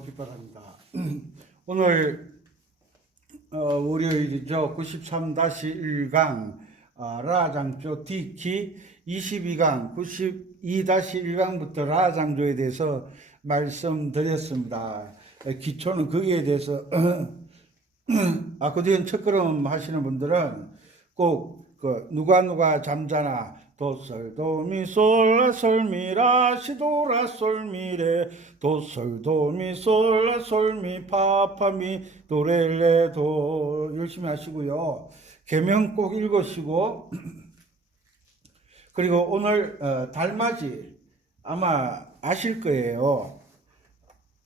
오기 바랍니다. 오늘 월요일이죠. 93-1강 라장조 D키 22강 92-1강부터 라장조에 대해서 말씀드렸습니다. 기초는 거기에 대해서 아코디언 첫걸음 하시는 분들은 꼭 누가 잠자나 도솔 도미 솔라 솔미라 시도라 솔미레 도솔 도미 솔라 솔미 파파미 도렐레 도 열심히 하시고요. 계명 꼭 읽으시고 그리고 오늘 달맞이 아마 아실 거예요.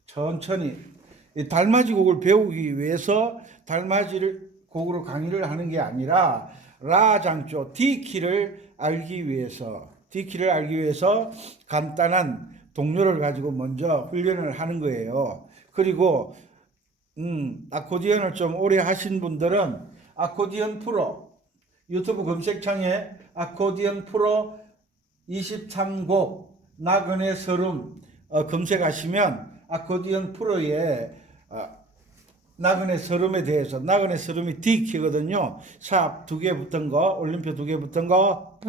천천히 달맞이 곡을 배우기 위해서 달맞이를 곡으로 강의를 하는 게 아니라 라장조 D키를 알기 위해서 간단한 동료를 가지고 먼저 훈련을 하는 거예요. 그리고 아코디언을 좀 오래 하신 분들은 아코디언 프로 유튜브 검색창에 아코디언 프로 23곡 나그네 서름 검색하시면 아코디언 프로의 나그네 서름에 대해서, 나그네 서름이 D키거든요. 삽 2개 붙은 거, 올림표 2개 붙은 거.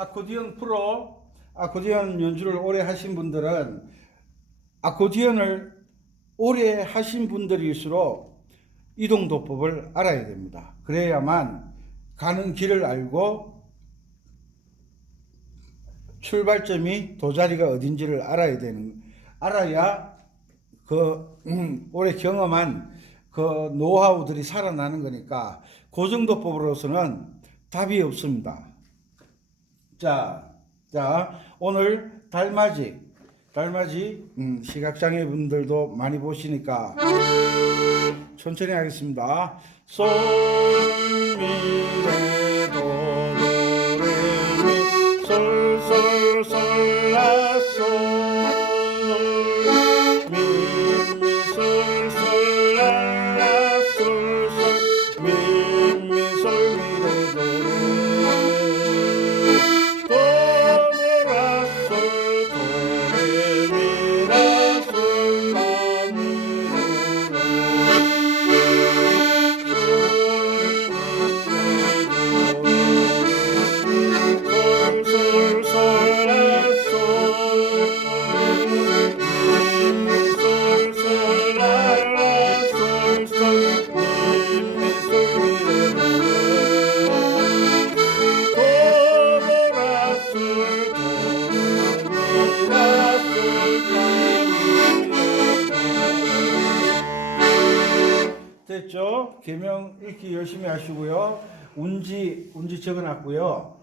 아코디언 프로, 아코디언 연주를 오래 하신 분들은 아코디언을 오래 하신 분들일수록 이동도법을 알아야 됩니다. 그래야만 가는 길을 알고 출발점이 도자리가 어딘지를 알아야 오래 경험한 노하우들이 살아나는 거니까 고정도법으로서는 답이 없습니다. 자, 오늘 달맞이 시각장애 분들도 많이 보시니까 천천히 하겠습니다. 솔, 미, 레, 도, 도, 레, 미, 솔, 솔, 솔, 라, 솔, 미, 미, 솔, 솔, 라, 라, 솔, 솔, 미, 미, 솔, 미, 레, 도, 레. 됐죠? 계명 읽기 열심히 하시고요. 운지 적어놨고요.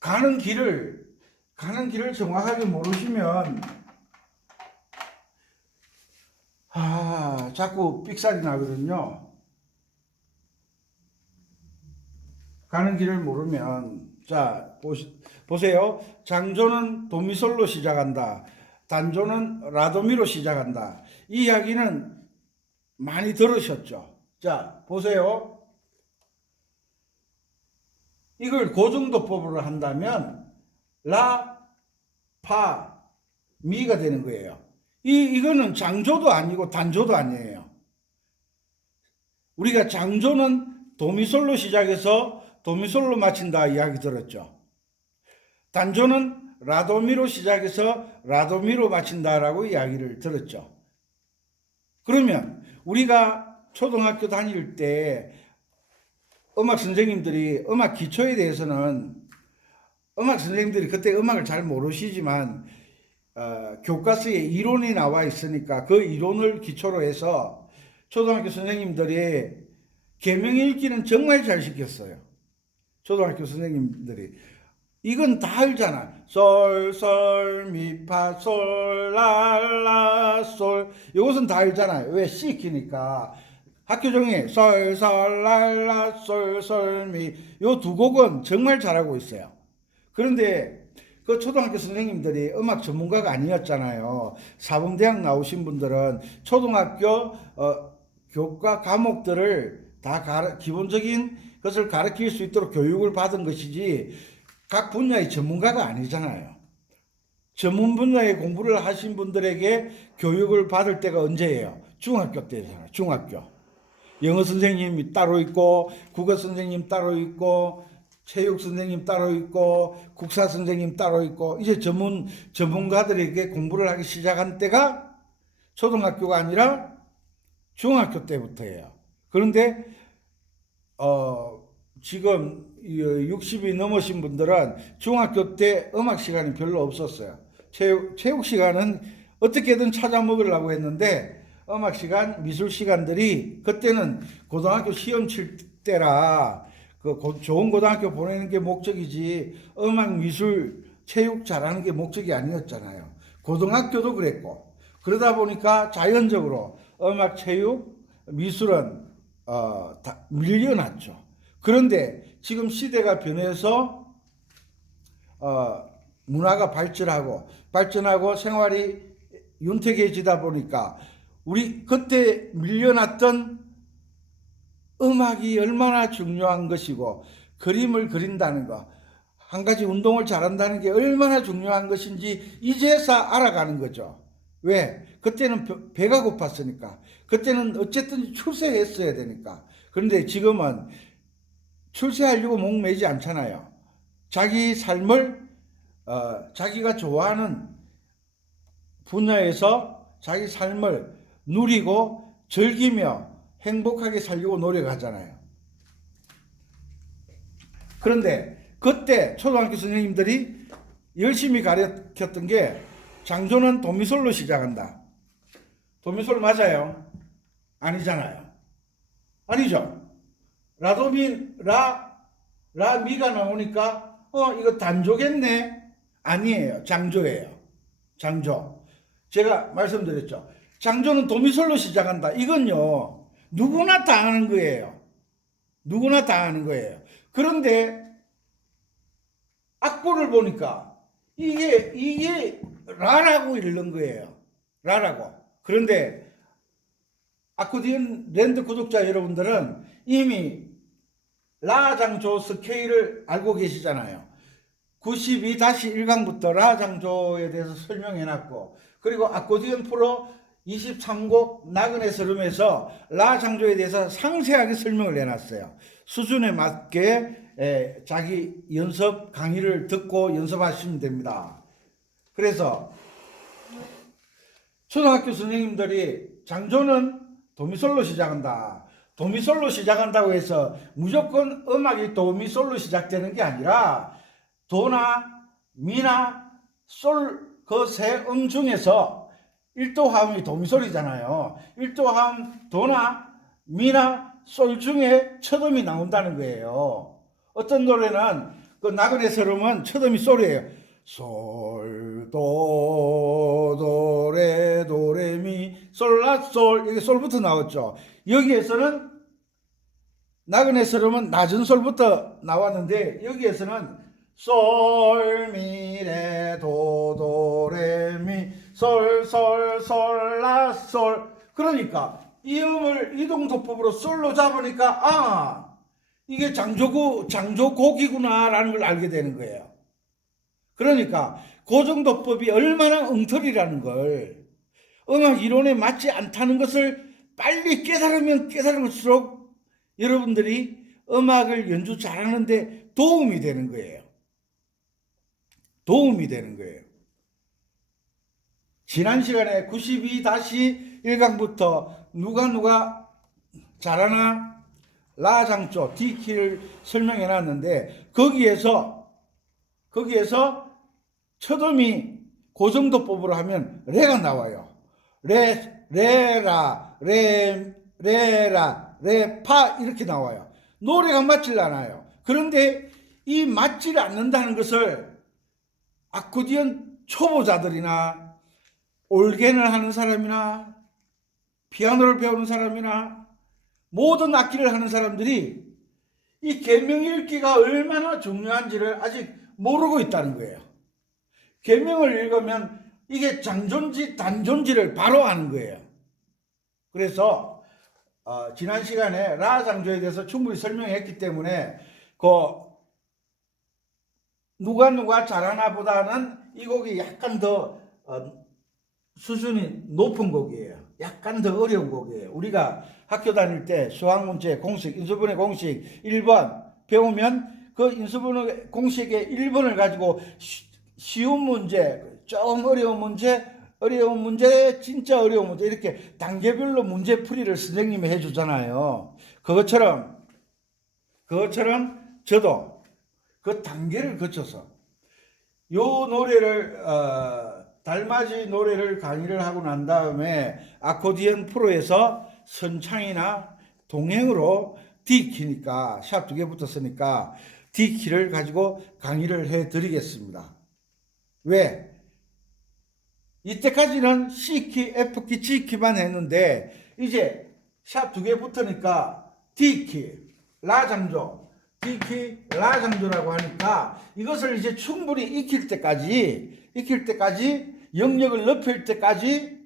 가는 길을 정확하게 모르시면 자꾸 삑살이 나거든요. 가는 길을 모르면 자 보세요. 장조는 도미솔로 시작한다. 단조는 라도미로 시작한다. 이 이야기는 많이 들으셨죠? 자, 보세요. 이걸 고정도법으로 한다면 라, 파, 미가 되는 거예요. 이거는 장조도 아니고 단조도 아니에요. 우리가 장조는 도미솔로 시작해서 도미솔로 마친다 이야기 들었죠? 단조는 라도미로 시작해서 라도미로 마친다라고 이야기를 들었죠. 그러면 우리가 초등학교 다닐 때 음악 선생님들이 음악 기초에 대해서는 음악 선생님들이 그때 음악을 잘 모르시지만 교과서에 이론이 나와 있으니까 그 이론을 기초로 해서 초등학교 선생님들이 계명 읽기는 정말 잘 시켰어요. 초등학교 선생님들이. 이건 다 알잖아. 솔, 솔, 미, 파, 솔, 라, 라, 솔. 이것은 다 알잖아요. 왜? C 키니까. 학교 종이 솔, 솔, 라, 라, 솔, 솔, 미. 요 두 곡은 정말 잘하고 있어요. 그런데 그 초등학교 선생님들이 음악 전문가가 아니었잖아요. 사범대학 나오신 분들은 초등학교 교과 과목들을 다 기본적인 것을 가르칠 수 있도록 교육을 받은 것이지 각 분야의 전문가가 아니잖아요. 전문 분야의 공부를 하신 분들에게 교육을 받을 때가 언제예요? 중학교 때잖아요. 중학교. 영어 선생님이 따로 있고 국어 선생님 따로 있고 체육 선생님 따로 있고 국사 선생님 따로 있고 이제 전문가들에게 공부를 하기 시작한 때가 초등학교가 아니라 중학교 때부터예요. 그런데 지금 60이 넘으신 분들은 중학교 때 음악 시간이 별로 없었어요. 체육 시간은 어떻게든 찾아 먹으려고 했는데 음악 시간, 미술 시간들이 그때는 고등학교 시험 칠 때라 좋은 고등학교 보내는 게 목적이지 음악, 미술, 체육 잘하는 게 목적이 아니었잖아요. 고등학교도 그랬고 그러다 보니까 자연적으로 음악, 체육, 미술은 다 밀려났죠. 그런데 지금 시대가 변해서 문화가 발전하고 생활이 윤택해지다 보니까 우리 그때 밀려났던 음악이 얼마나 중요한 것이고 그림을 그린다는 거, 한 가지 운동을 잘한다는 게 얼마나 중요한 것인지 이제서 알아가는 거죠. 왜? 그때는 배가 고팠으니까. 그때는 어쨌든 출세했어야 되니까. 그런데 지금은 출세하려고 목매지 않잖아요. 자기 삶을 자기가 좋아하는 분야에서 자기 삶을 누리고 즐기며 행복하게 살려고 노력하잖아요. 그런데 그때 초등학교 선생님들이 열심히 가르쳤던 게 장조는 도미솔로 시작한다. 도미솔 맞아요? 아니잖아요. 아니죠. 라도미 라미가 나오니까 이거 단조겠네. 아니에요. 장조예요. 장조. 제가 말씀드렸죠. 장조는 도미솔로 시작한다. 이건요. 누구나 다 하는 거예요. 누구나 다 하는 거예요. 그런데 악보를 보니까 이게 라라고 읽는 거예요. 라라고. 그런데 아코디언 랜드 구독자 여러분들은 이미 라장조 스케일을 알고 계시잖아요. 92-1강부터 라장조에 대해서 설명해놨고 그리고 아코디언 프로 23곡 나그네 서름에서 라장조에 대해서 상세하게 설명을 해놨어요. 수준에 맞게 자기 연습 강의를 듣고 연습하시면 됩니다. 그래서 초등학교 선생님들이 장조는 도미솔로 시작한다. 도미솔로 시작한다고 해서 무조건 음악이 도미솔로 시작되는 게 아니라 도나 미나 솔 그 세 음 중에서 1도 화음이 도미솔이잖아요. 1도 화음 도나 미나 솔 중에 첫 음이 나온다는 거예요. 어떤 노래는 그 나그네 서름은 첫 음이 솔이에요. 솔, 도, 도, 레, 도, 레, 미, 솔, 라, 솔. 이게 솔부터 나왔죠. 여기에서는 나그네 서름은 낮은 솔부터 나왔는데 여기에서는 솔, 미, 레, 도, 도, 레, 미, 솔, 솔, 솔, 라, 솔. 그러니까 이 음을 이동도법으로 솔로 잡으니까 이게 장조곡이구나라는 걸 알게 되는 거예요. 그러니까 고정도법이 얼마나 엉터리라는 걸, 음악 이론에 맞지 않다는 것을 빨리 깨달으면 깨달을수록 여러분들이 음악을 연주 잘하는데 도움이 되는 거예요. 도움이 되는 거예요. 지난 시간에 92-1강부터 누가 잘하나 라장조 D키를 설명해 놨는데 거기에서 첫음이 고정도법으로 하면 레가 나와요. 레라, 레라, 레파 이렇게 나와요. 노래가 맞질 않아요. 그런데 이 맞지를 않는다는 것을 아코디언 초보자들이나 올겐을 하는 사람이나 피아노를 배우는 사람이나 모든 악기를 하는 사람들이 이 계명 읽기가 얼마나 중요한지를 아직 모르고 있다는 거예요. 계명을 읽으면 이게 장존지 단존지를 바로 아는 거예요. 그래서 지난 시간에 라장조에 대해서 충분히 설명했기 때문에 누가 잘하나 보다는 이 곡이 약간 더 수준이 높은 곡이에요. 약간 더 어려운 곡이에요. 우리가 학교 다닐 때 수학 문제 공식, 인수분해 공식 1번 배우면 그 인수분해 공식의 1번을 가지고 쉬운 문제, 좀 어려운 문제, 진짜 어려운 문제 이렇게 단계별로 문제풀이를 선생님이 해주잖아요. 그것처럼 저도 그 단계를 거쳐서 요 노래를 달맞이 노래를 강의를 하고 난 다음에 아코디언 프로에서 선창이나 동행으로 D키니까 샵 2개 붙었으니까 D키를 가지고 강의를 해드리겠습니다. 왜? 이때까지는 C키, F키, G키만 했는데 이제 샵 2개 붙으니까 D키, 라장조, D키, 라장조라고 하니까 이것을 이제 충분히 익힐 때까지 영역을 높일 때까지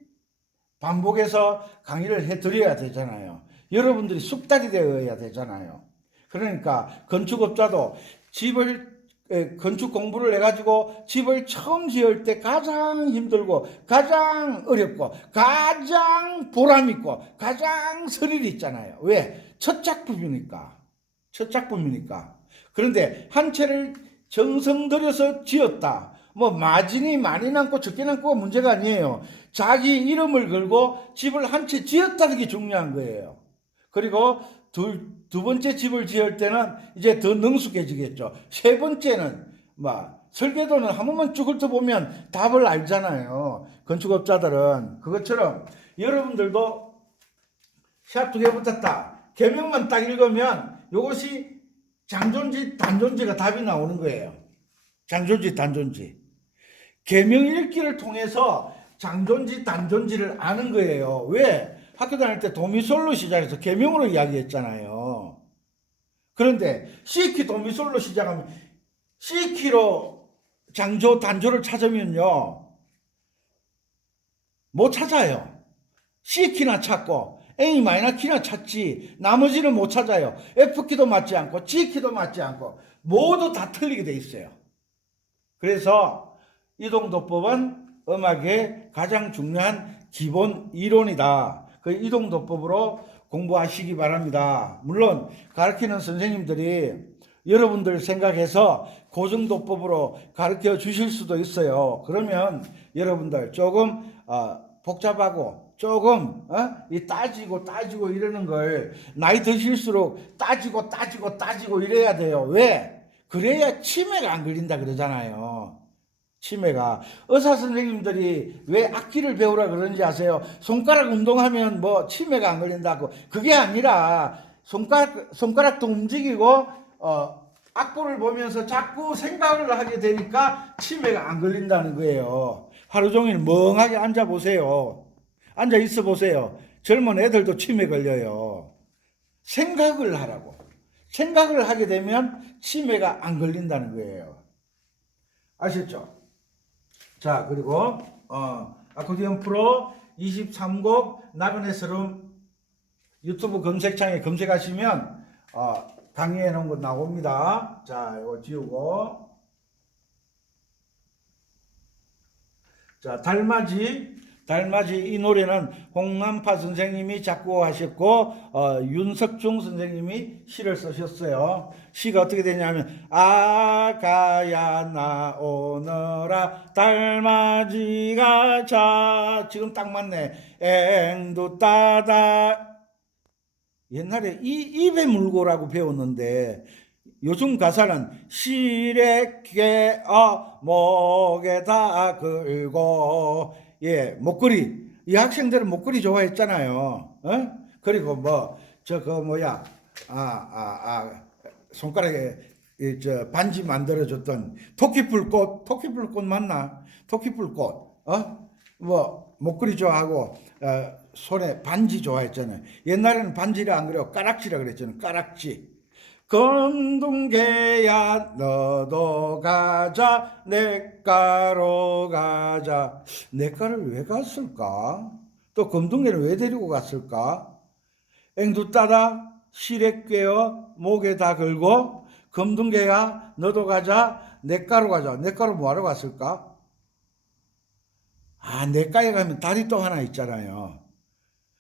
반복해서 강의를 해드려야 되잖아요. 여러분들이 숙달이 되어야 되잖아요. 그러니까 건축업자도 건축 공부를 해가지고 집을 처음 지을 때 가장 힘들고 가장 어렵고 가장 보람있고 가장 스릴이 있잖아요. 왜? 첫 작품이니까. 그런데 한 채를 정성 들여서 지었다. 뭐 마진이 많이 남고 적게 남고가 문제가 아니에요. 자기 이름을 걸고 집을 한 채 지었다는 게 중요한 거예요. 그리고 두 번째 집을 지을 때는 이제 더 능숙해지겠죠. 세 번째는 설계도는 한 번만 쭉 훑어보면 답을 알잖아요. 건축업자들은. 그것처럼 여러분들도 샵 2개 붙었다. 계명만 딱 읽으면 이것이 장존지 단존지가 답이 나오는 거예요. 장존지 단존지. 계명 읽기를 통해서 장존지 단존지를 아는 거예요. 왜? 학교 다닐 때 도미솔로 시작해서 계명으로 이야기했잖아요. 그런데 C키 도미솔로 시작하면 C키로 장조 단조를 찾으면요 못 찾아요. C키나 찾고 A 마이너 키나 찾지 나머지는 못 찾아요. F키도 맞지 않고 G키도 맞지 않고 모두 다 틀리게 돼 있어요. 그래서 이동도법은 음악의 가장 중요한 기본 이론이다. 그 이동도법으로 공부하시기 바랍니다. 물론 가르치는 선생님들이 여러분들 생각해서 고정도법으로 가르쳐 주실 수도 있어요. 그러면 여러분들 조금 복잡하고 조금 이 따지고 이러는 걸 나이 드실수록 따지고 이래야 돼요. 왜? 그래야 치매가 안 걸린다 그러잖아요. 치매가. 의사 선생님들이 왜 악기를 배우라 그러는지 아세요? 손가락 운동하면 뭐 치매가 안 걸린다고. 그게 아니라 손가락도 움직이고 악보를 보면서 자꾸 생각을 하게 되니까 치매가 안 걸린다는 거예요. 하루 종일 멍하게 앉아 보세요. 앉아 있어 보세요. 젊은 애들도 치매 걸려요. 생각을 하라고. 생각을 하게 되면 치매가 안 걸린다는 거예요. 아셨죠? 자, 그리고 아코디언 프로 23곡 나그네 서름 유튜브 검색창에 검색하시면 강의해 놓은 거 나옵니다. 자, 이거 지우고. 자, 달맞이 이 노래는 홍남파 선생님이 작곡하셨고 윤석중 선생님이 시를 쓰셨어요. 시가 어떻게 되냐면 아가야 나오너라 달맞이가 자 지금 딱 맞네. 앵두 따다 옛날에 입에 물고라고 배웠는데 요즘 가사는 실에 깨어 목에다 걸고 목걸이. 이 학생들은 목걸이 좋아했잖아요. 그리고 손가락에 저 반지 만들어줬던 토끼풀꽃 맞나? 토끼풀꽃, 뭐 목걸이 좋아하고 손에 반지 좋아했잖아요. 옛날에는 반지를 안 그래요. 까락지라 그랬잖아요. 까락지. 검둥개야 너도 가자 내가로 가자. 내가를 왜 갔을까? 또 검둥개를 왜 데리고 갔을까? 앵두 따다 실에 꿰어 목에다 걸고 검둥개야 너도 가자 내가로 가자. 내가로 뭐하러 갔을까? 내가에 가면 달이 또 하나 있잖아요.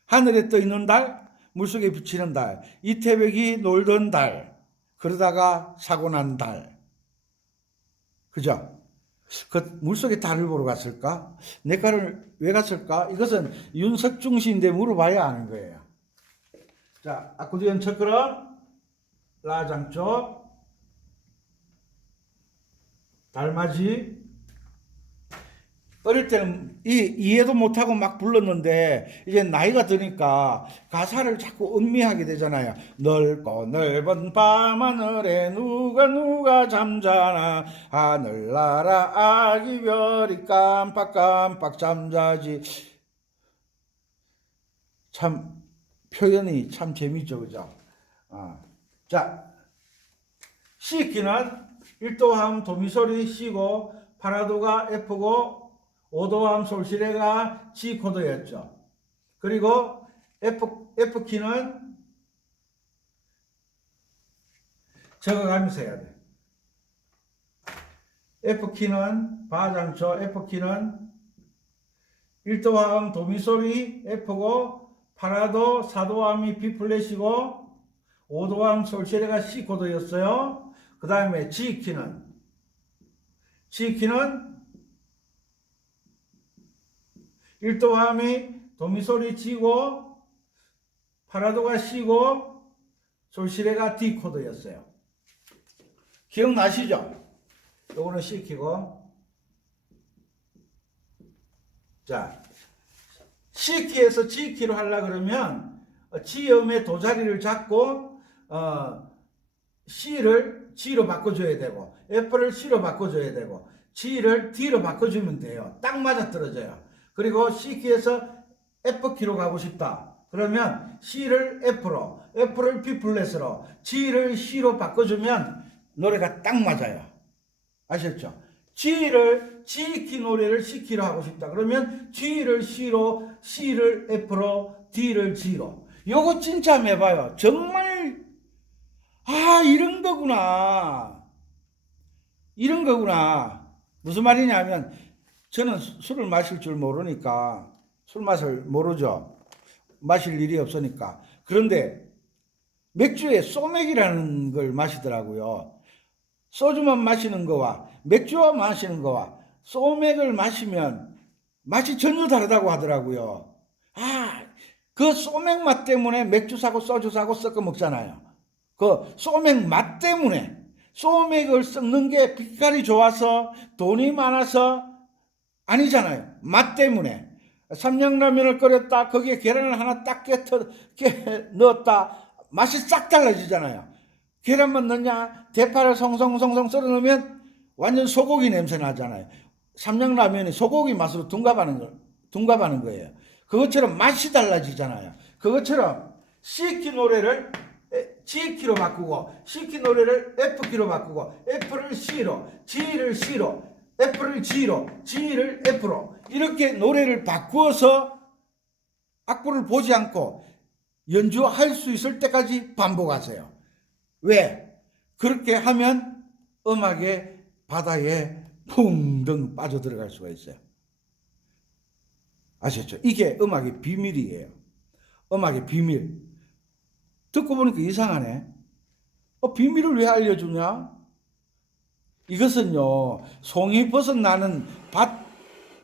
하늘에 떠 있는 달, 물속에 비치는 달, 이태백이 놀던 달, 그러다가 사고 난 달. 그죠? 그 물속에 달을 보러 갔을까? 내가를 왜 갔을까? 이것은 윤석중 시인데 물어봐야 아는 거예요. 자, 아코디언 첫걸음, 라장쪽, 달맞이. 어릴 때는 이해도 못하고 막 불렀는데 이제 나이가 드니까 가사를 자꾸 음미하게 되잖아요. 넓고 넓은 밤하늘에 누가 잠자나 하늘나라 아기 별이 깜빡깜빡 잠자지. 참 표현이 참 재밌죠, 그죠? 자, C키는 1도함 도미소리 C고 파라도가 F고 5도함 솔시레가 G 코드였죠. 그리고 F키는 적어가면서 해야 돼. F키는 바장초 F키는 1도함 도미소리 F고 파라도 4도함이 B 플랫이고 5도함 솔시레가 C 코드였어요. 그 다음에 G키는 1도함이 도미소리 G고 파라도가 C고 솔시레가 D 코드였어요. 기억나시죠? 요거는 C키고. 자, C키에서 G키로 하려고 그러면 G음의 도자리를 잡고 C를 G로 바꿔줘야 되고 F를 C로 바꿔줘야 되고 G를 D로 바꿔주면 돼요. 딱 맞아떨어져요. 그리고 C키에서 F키로 가고 싶다. 그러면 C를 F로, F를 B 플랫으로, G를 C로 바꿔주면 노래가 딱 맞아요. 아셨죠? G키 노래를 C키로 하고 싶다. 그러면 G를 C로, C를 F로, D를 G로. 요거 진짜 한번 해봐요. 정말 이런 거구나. 이런 거구나. 무슨 말이냐면 저는 술을 마실 줄 모르니까 술 맛을 모르죠. 마실 일이 없으니까. 그런데 맥주에 소맥이라는 걸 마시더라고요. 소주만 마시는 거와 맥주와 마시는 거와 소맥을 마시면 맛이 전혀 다르다고 하더라고요. 그 소맥 맛 때문에 맥주 사고 소주 사고 섞어 먹잖아요. 그 소맥 맛 때문에 소맥을 섞는 게 빛깔이 좋아서 돈이 많아서 아니잖아요. 맛 때문에. 삼양라면을 끓였다 거기에 계란을 하나 딱 넣었다 맛이 싹 달라지잖아요. 계란만 넣냐 대파를 송송송송 썰어 넣으면 완전 소고기 냄새 나잖아요. 삼양라면이 소고기 맛으로 둔갑하는 거예요. 그것처럼 맛이 달라지잖아요. 그것처럼 C키 노래를 G키로 바꾸고 C키 노래를 F키로 바꾸고 F를 C로, G를 C로, F를 G로, G를 F로 이렇게 노래를 바꾸어서 악보를 보지 않고 연주할 수 있을 때까지 반복하세요. 왜? 그렇게 하면 음악의 바다에 풍덩 빠져들어갈 수가 있어요. 아셨죠? 이게 음악의 비밀이에요. 음악의 비밀. 듣고 보니까 이상하네. 비밀을 왜 알려주냐? 이것은요, 송이버섯 나는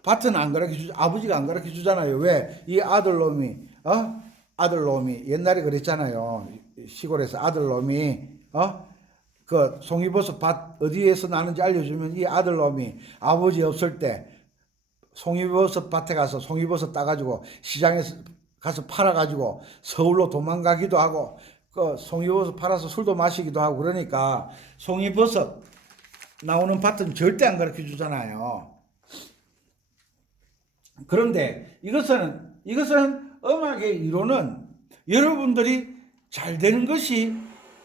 밭은 안 가르쳐주죠. 아버지가 안 가르쳐주잖아요. 왜? 이 아들놈이 옛날에 그랬잖아요. 시골에서 아들놈이, 그 송이버섯 밭 어디에서 나는지 알려주면 이 아들놈이 아버지 없을 때 송이버섯 밭에 가서 송이버섯 따가지고 시장에서 가서 팔아가지고 서울로 도망가기도 하고 그 송이버섯 팔아서 술도 마시기도 하고 그러니까 송이버섯 나오는 밭은 절대 안 가르쳐 주잖아요. 그런데 이것은 음악의 이론은 여러분들이 잘 되는 것이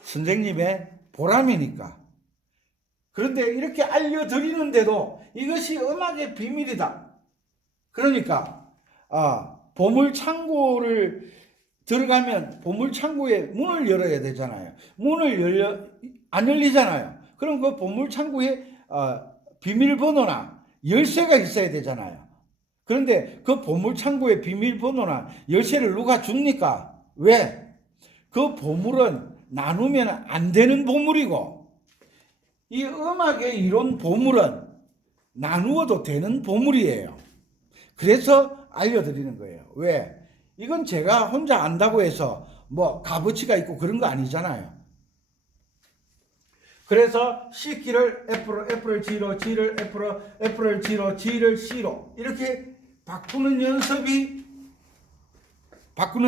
선생님의 보람이니까. 그런데 이렇게 알려드리는데도 이것이 음악의 비밀이다. 그러니까 보물창고를 들어가면 보물창고에 문을 열어야 되잖아요. 안 열리잖아요. 그럼 그 보물창고에 비밀번호나 열쇠가 있어야 되잖아요. 그런데 그 보물창고의 비밀번호나 열쇠를 누가 줍니까? 왜? 그 보물은 나누면 안 되는 보물이고 이 음악의 이론 보물은 나누어도 되는 보물이에요. 그래서 알려드리는 거예요. 왜? 이건 제가 혼자 안다고 해서 뭐 값어치가 있고 그런 거 아니잖아요. 그래서 C키를 F를 G로, G를 F로, F를 G로, G를 C로 이렇게 바꾸는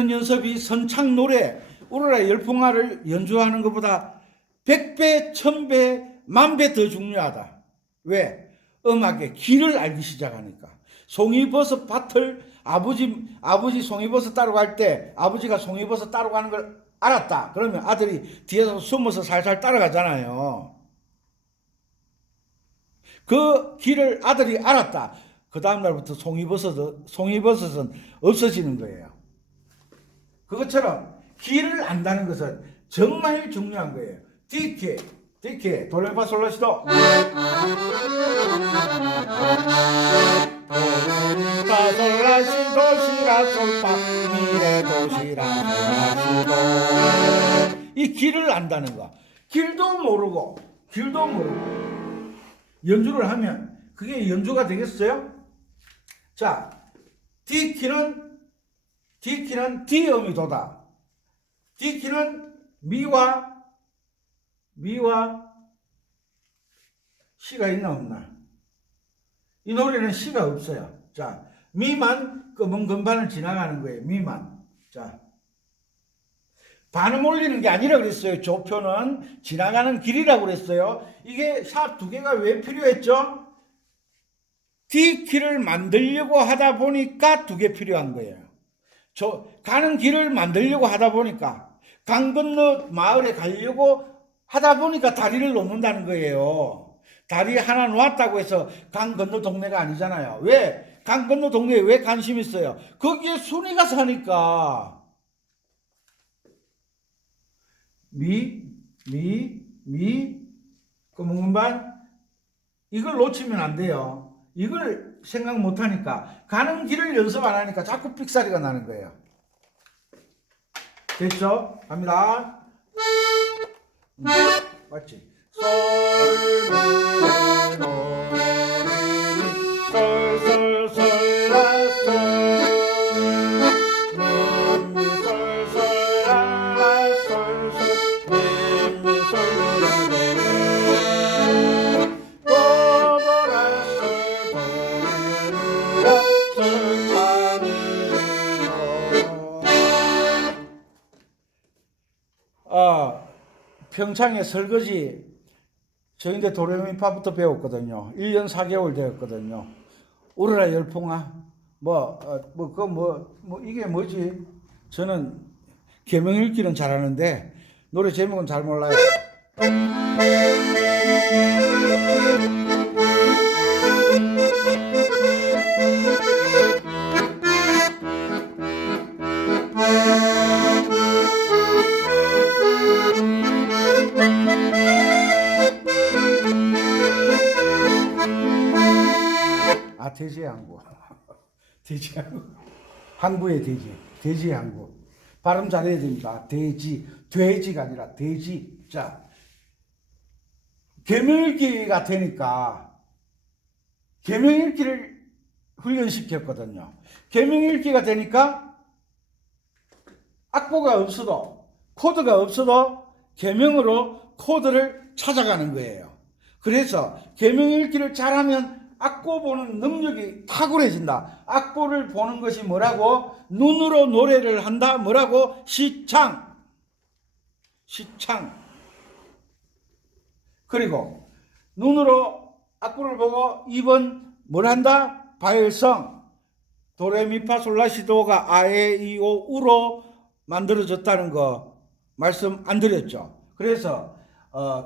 연습이 선창 노래 우러라 열풍화를 연주하는 것보다 100배, 1000배, 10,000배 더 중요하다. 왜? 음악의 길을 알기 시작하니까. 송이버섯 밭을 아버지 송이버섯 따러 갈 때 아버지가 송이버섯 따러 가는 걸 알았다. 그러면 아들이 뒤에서 숨어서 살살 따라가잖아요. 그 길을 아들이 알았다. 그 다음 날부터 송이버섯은 없어지는 거예요. 그것처럼 길을 안다는 것은 정말 중요한 거예요. 디키, 도레미파솔라시도 파솔라시도 시라솔파 미레도시라솔라시도 이 길을 안다는 거. 길도 모르고 연주를 하면 그게 연주가 되겠어요? 자, D키는 D음이 도다. D키는 미와 C가 있나 없나? 이 노래는 C가 없어요. 자, 미만 검은 건반을 지나가는 거예요. 미만. 자, 반음 올리는 게 아니라 그랬어요. 조표는 지나가는 길이라고 그랬어요. 이게 샵 두 개가 왜 필요했죠? D키를 만들려고 하다 보니까 두 개 필요한 거예요. 가는 길을 만들려고 하다 보니까 강 건너 마을에 가려고 하다 보니까 다리를 놓는다는 거예요. 다리 하나 놓았다고 해서 강 건너 동네가 아니잖아요. 왜? 강 건너 동네에 왜 관심 있어요? 거기에 순이가 사니까. 검은 건반 이걸 놓치면 안 돼요. 이걸 생각 못 하니까 가는 길을 연습 안 하니까 자꾸 삑사리가 나는 거예요. 됐죠? 갑니다. 맞지? 솔, 미, 도, 레, 미, 솔, 라, 솔, 미, 솔, 라, 솔, 미, 솔, 라, 도, 라, 솔, 도, 라, 솔, 라, 평창에 설거지 저인데 도레미파부터 배웠거든요. 1년 4개월 되었거든요. 우러라 열풍아 이게 뭐지? 저는 계명 읽기는 잘하는데 노래 제목은 잘 몰라요. 돼지의 항구. 돼지의 항구. 항구의 돼지의 항구. 발음 잘해야 됩니다. 돼지가 아니라 돼지. 자, 계명읽기가 되니까 계명읽기를 훈련시켰거든요. 계명읽기가 되니까 악보가 없어도 코드가 없어도 계명으로 코드를 찾아가는 거예요. 그래서 계명읽기를 잘하면 악보 보는 능력이 탁월해진다. 악보를 보는 것이 뭐라고? 눈으로 노래를 한다. 뭐라고? 시창. 시창. 그리고 눈으로 악보를 보고 2번 뭘 한다? 발성. 도레미파솔라시도가 아에이오 우로 만들어졌다는 거 말씀 안 드렸죠. 그래서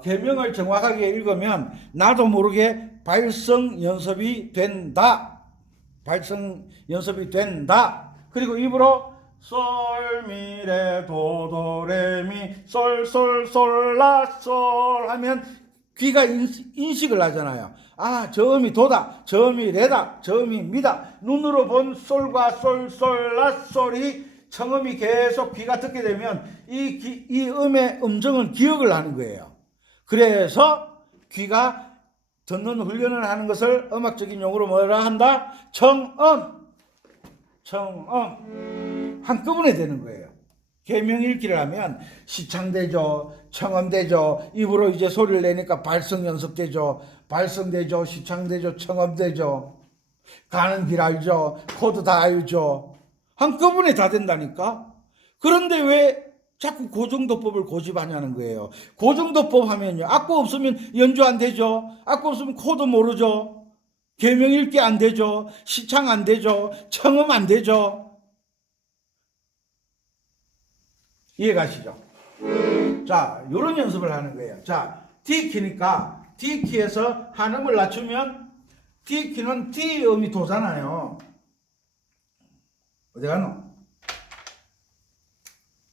계명을 정확하게 읽으면 나도 모르게 발성 연습이 된다. 발성 연습이 된다. 그리고 입으로 솔미레 도도레미 솔솔솔라솔 하면 귀가 인식을 하잖아요. 아, 저 음이 도다, 저 음이 레다, 저 음이 미다. 눈으로 본 솔과 솔솔라솔이 청음이 계속 귀가 듣게 되면 이 음의 음정은 기억을 하는 거예요. 그래서 귀가 듣는 훈련을 하는 것을 음악적인 용어로 뭐라 한다? 청음. 한꺼번에 되는 거예요. 계명 읽기를 하면 시창되죠, 청음되죠, 입으로 이제 소리를 내니까 발성 연습되죠, 발성되죠, 시창되죠, 청음되죠, 가는 길 알죠, 코드 다 알죠. 한꺼번에 다 된다니까. 그런데 왜 자꾸 고정도법을 고집하냐는 거예요. 고정도법 하면요, 악보 없으면 연주 안 되죠, 악보 없으면 코드 모르죠, 계명 읽기 안 되죠, 시창 안 되죠, 청음 안 되죠. 이해가시죠? 자, 요런 연습을 하는 거예요. 자, D키니까 D키에서 한음을 낮추면 D키는 T음이 도잖아요. 어디 가노?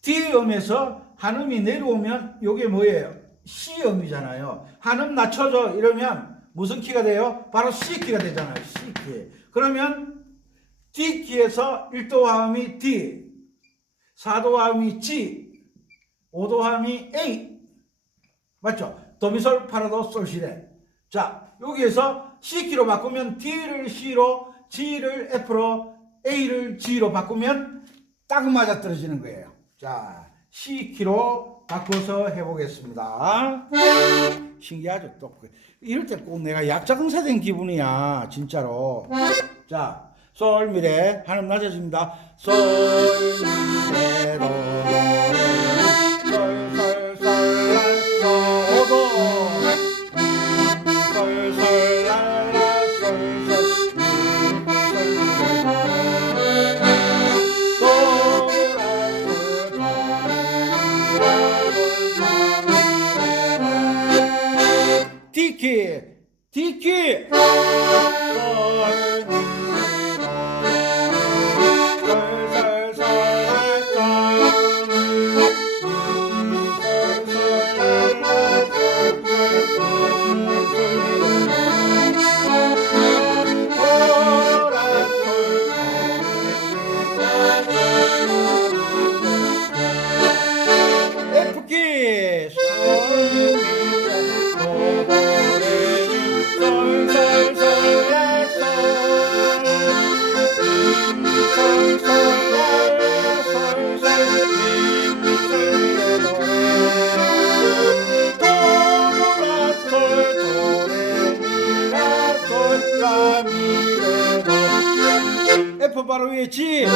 D음에서 한음이 내려오면 요게 뭐예요? C음이잖아요. 한음 낮춰줘 이러면 무슨 키가 돼요? 바로 C키가 되잖아요. C키. 그러면 D키에서 1도 화음이 D, 4도 화음이 G, 5도 화음이 A. 맞죠? 도미솔 파라도 솔시레. 자, 여기에서 C키로 바꾸면 D를 C로, G를 F로, A를 G로 바꾸면 딱 맞아떨어지는 거예요. 자, C키로 바꿔서 해보겠습니다. 신기하죠? 또 이럴 때 꼭 내가 약자 강사 된 기분이야, 진짜로. 자, 솔미레 한음 낮아집니다. 솔미레 도솔솔솔라솔도 D키, D키, F키, F 바로 위에 G,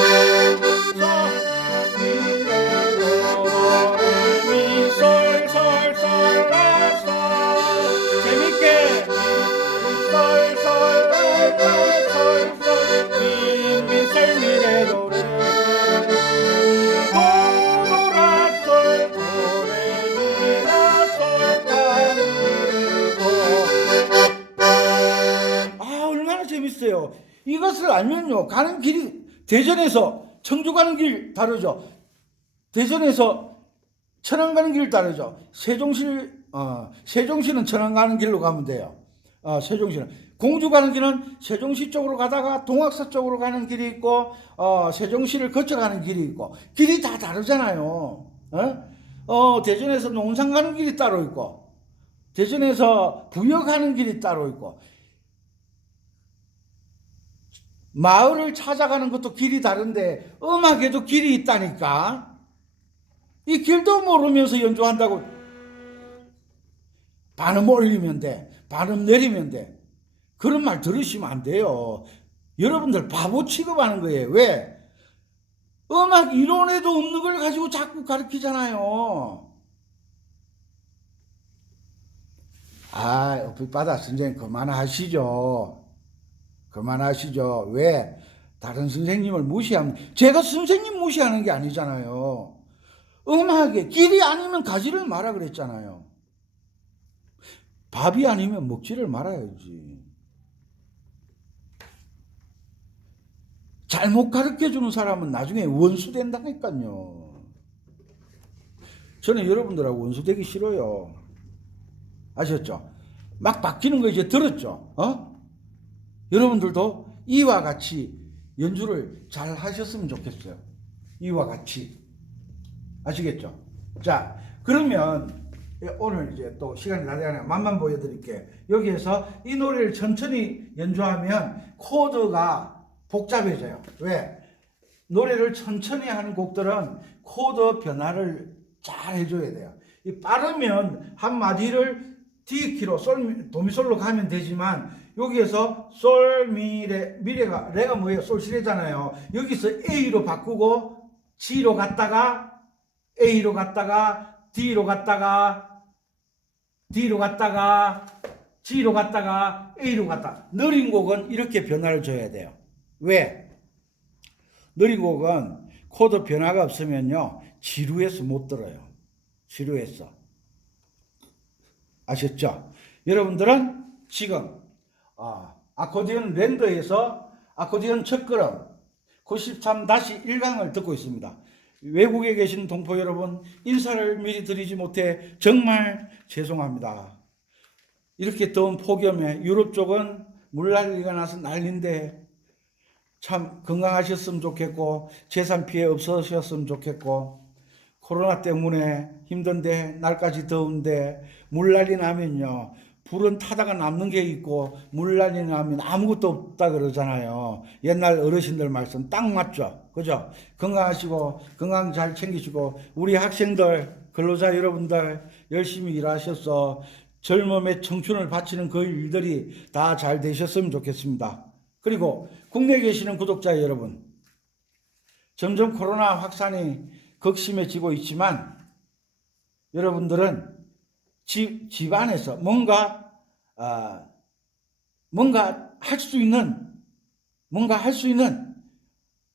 재밌게 미미솔미레 노래 도도라솔 도레미라솔. 아, 얼마나 재밌어요. 이것을 알면요, 가는 길이 대전에서 청주 가는 길 다르죠, 대전에서 천안 가는 길 다르죠. 세종시는 천안 가는 길로 가면 돼요. 세종시는 공주 가는 길은 세종시 쪽으로 가다가 동학사 쪽으로 가는 길이 있고, 세종시를 거쳐가는 길이 있고, 길이 다 다르잖아요. 대전에서 논산 가는 길이 따로 있고, 대전에서 부여 가는 길이 따로 있고, 마을을 찾아가는 것도 길이 다른데 음악에도 길이 있다니까. 이 길도 모르면서 연주한다고 반음 올리면 돼, 반음 내리면 돼, 그런 말 들으시면 안 돼요. 여러분들 바보 취급하는 거예요. 왜? 음악 이론에도 없는 걸 가지고 자꾸 가르치잖아요. 엇빛바다 선생님 그만하시죠. 그만하시죠. 왜? 다른 선생님을 무시하면, 제가 선생님 무시하는 게 아니잖아요. 음악에 길이 아니면 가지를 마라 그랬잖아요. 밥이 아니면 먹지를 말아야지. 잘못 가르쳐주는 사람은 나중에 원수 된다니까요. 저는 여러분들하고 원수 되기 싫어요. 아셨죠? 막 바뀌는 거 이제 들었죠? 여러분들도 이와 같이 연주를 잘 하셨으면 좋겠어요. 이와 같이. 아시겠죠? 자, 그러면 오늘 이제 또 시간이 다 되잖아요. 맛만 보여드릴게요. 여기에서 이 노래를 천천히 연주하면 코드가 복잡해져요. 왜? 노래를 천천히 하는 곡들은 코드 변화를 잘 해줘야 돼요. 이 빠르면 한 마디를 D 키로 도미솔로 가면 되지만, 여기에서 솔 미레, 미레가 레가 뭐예요? 솔 시레잖아요. 여기서 A로 바꾸고 G로 갔다가 A로 갔다가 D로 갔다가 D로 갔다가 G로 갔다가 A로 갔다. 느린 곡은 이렇게 변화를 줘야 돼요. 왜? 느린 곡은 코드 변화가 없으면요, 지루해서 못 들어요. 지루해서. 아셨죠? 여러분들은 지금 아코디언 랜드에서 아코디언 첫걸음 93-1강을 듣고 있습니다. 외국에 계신 동포 여러분, 인사를 미리 드리지 못해 정말 죄송합니다. 이렇게 더운 폭염에 유럽 쪽은 물난리가 나서 난리인데 참 건강하셨으면 좋겠고 재산 피해 없으셨으면 좋겠고, 코로나 때문에 힘든데 날까지 더운데 물난리 나면요, 불은 타다가 남는 게 있고 물난리 나면 아무것도 없다 그러잖아요. 옛날 어르신들 말씀 딱 맞죠? 그죠? 건강하시고 건강 잘 챙기시고, 우리 학생들 근로자 여러분들 열심히 일하셔서 젊음의 청춘을 바치는 그 일들이 다 잘 되셨으면 좋겠습니다. 그리고 국내에 계시는 구독자 여러분, 점점 코로나 확산이 극심해지고 있지만 여러분들은 집 안에서 뭔가 할 수 있는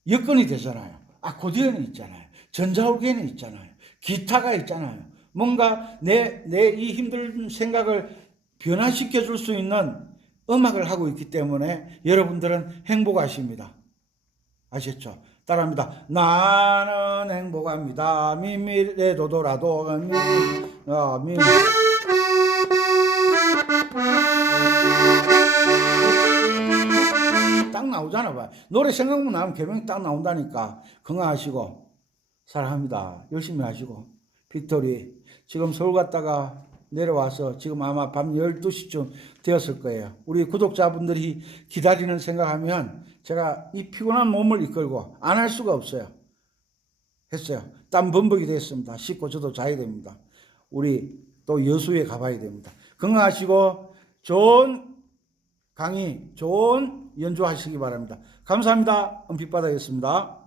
여건이 되잖아요. 아코디언이 있잖아요. 전자올게는 있잖아요. 기타가 있잖아요. 뭔가 내 이 힘든 생각을 변화시켜 줄 수 있는 음악을 하고 있기 때문에 여러분들은 행복하십니다. 아셨죠? 따라합니다. 나는 행복합니다. 미미래도 돌아도 딱 나오잖아. 봐. 노래 생각만 나면 개명이 딱 나온다니까. 건강하시고 사랑합니다. 열심히 하시고. 빅토리 지금 서울 갔다가 내려와서 지금 아마 밤 12시쯤 되었을 거예요. 우리 구독자분들이 기다리는 생각하면 제가 이 피곤한 몸을 이끌고 안 할 수가 없어요. 했어요. 땀 범벅이 됐습니다. 씻고 저도 자야 됩니다. 우리 또 여수에 가봐야 됩니다. 건강하시고 좋은 강의, 좋은 연주하시기 바랍니다. 감사합니다. 은빛바다였습니다.